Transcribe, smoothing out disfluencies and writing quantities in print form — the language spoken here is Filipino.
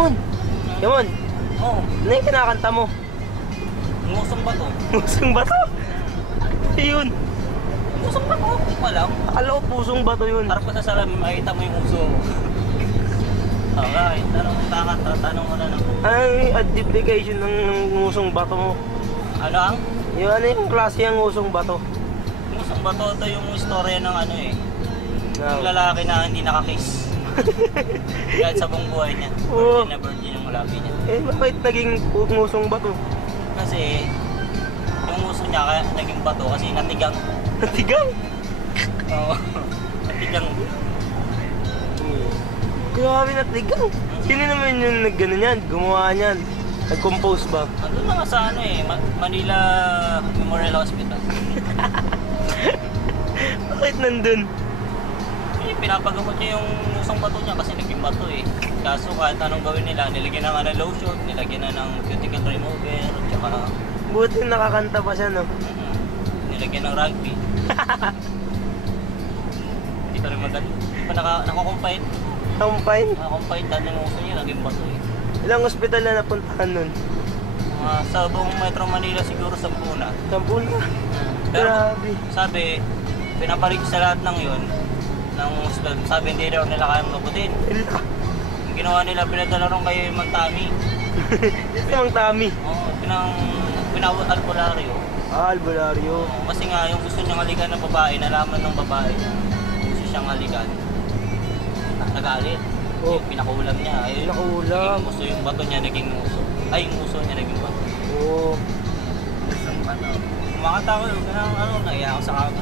Yamon! Yamon! Oo. Ano yung kinakanta mo? Ngusong bato. Pusong bato? Ano yun? Ngusong bato? Hindi ko alam. Akala ko pusong bato yun. Harap ko sa salamin, makita mo yung uso. Okay, tanong mo na lang. Ano yung identification ng ngusong bato mo? Ano ang? Yung ano yung klase ng ngusong bato? Ngusong bato, ito yung istorya ng ano eh. Yung No. lalaki na hindi nakakiss. Kahit sa buong buhay niya. Oo. Virgin na virgin yung labi niya. Eh, bakit naging ngusong bato? Kasi, yung uso niya kaya naging bato kasi natigang. Natigang? Oo. Natigang. Grabe, natigang. Sino naman yung nag-gano niyan? Gumawa niyan? Nag-compose ba? Andun na nga sa ano eh, Manila Memorial Hospital. Bakit nandun? Eh, pinapagamot niya yung usong bato niya kasi naging bato eh. Kaso kahit anong gawin nila, nilagyan na nga ng lotion, nilagyan na ng cuticle remover, tsaka Buti nakakanta pa siya, no? nilagyan ng rugby. Hindi pa rin madali. Hindi pa nakakumpahit. Kampine? Nakakumpahit dahil yung uso niya naging bato eh. Ilang ospital na napuntahan nun? Sa buong Metro Manila siguro 10 na. 10 na? Pero Grabe. sabi, pinapalig sa lahat ng yun, ng hospital. Sabi hindi daw nila kayang mabutin. Ila. Ang ginawa nila, pinadala ron kay Mantami. Mang Tami. Oo, pinawat albularyo. Ah, albularyo. Oo, kasi nga yung gusto niyang halikan ng babae, nalaman ng babae na gusto siyang halikan. Nagalit. Oh. Yung pinakulam niya. Ay, Pinakulam. naging uso yung bato niya, naging uso. Ay, yung uso niya naging bato. Oo. Isang bato. Kumakanta ko yun, ano, naiya ako sa kama.